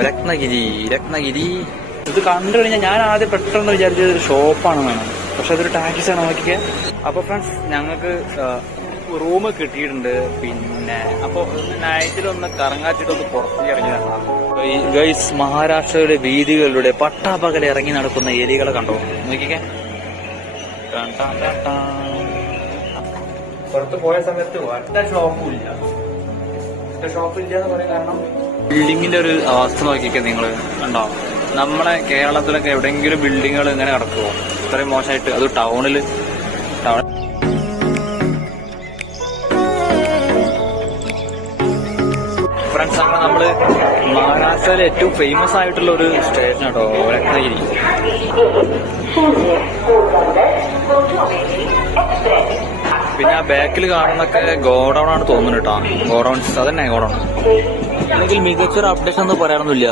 രത്നഗിരി ഇത് കണ്ടു കഴിഞ്ഞാൽ ഞാൻ ആദ്യം പെട്ടെന്ന് വിചാരിച്ചത് ഒരു ഷോപ്പാണെന്നാണ്, പക്ഷെ അതൊരു ടാക്സി ആണ് നോക്കിക്കേ. അപ്പൊ ഫ്രണ്ട്സ് ഞങ്ങൾക്ക് റൂം കിട്ടിയിട്ടുണ്ട്. പിന്നെ അപ്പൊ ഒന്ന് നൈറ്റിലൊന്ന് കറങ്ങാച്ചിട്ടൊന്ന് പുറത്തേക്ക് ഇറങ്ങിയതാണ്. ഗൈസ്, മഹാരാഷ്ട്രയുടെ വീതികളിലൂടെ പട്ടാപകലെ ഇറങ്ങി നടക്കുന്ന എലികളെ കണ്ടോ നോക്കിക്കേ. പുറത്ത് പോയ സമയത്ത് ഒറ്റ ഷോപ്പില്ല എന്ന് പറയാൻ കാരണം ബിൽഡിങ്ങിന്റെ ഒരു അവസ്ഥ നോക്കിക്കേ നിങ്ങൾ കണ്ടോ. നമ്മളെ കേരളത്തിലൊക്കെ എവിടെയെങ്കിലും ബിൽഡിങ്ങുകൾ ഇങ്ങനെ കിടക്കുമോ ഇത്രയും മോശമായിട്ട്? അത് ടൗണില് ഫ്രണ്ട്സ്, അങ്ങനെ നമ്മള് മഹാരാഷ്ട്രയിലെ ഏറ്റവും ഫേമസ് ആയിട്ടുള്ള ഒരു സ്റ്റേഷൻ കേട്ടോ രത്നഗിരി. പിന്നെ ആ ബാക്കിൽ കാണുന്നൊക്കെ ഗോഡൌൺ ആണ് തോന്നുന്നു കേട്ടോ. ഗോഡൌൺസ് അതന്നെ ഗോഡൌൺ. അല്ലെങ്കിൽ മികച്ചൊരു അപ്ഡേഷൻ ഒന്നും പറയാനൊന്നുമില്ല.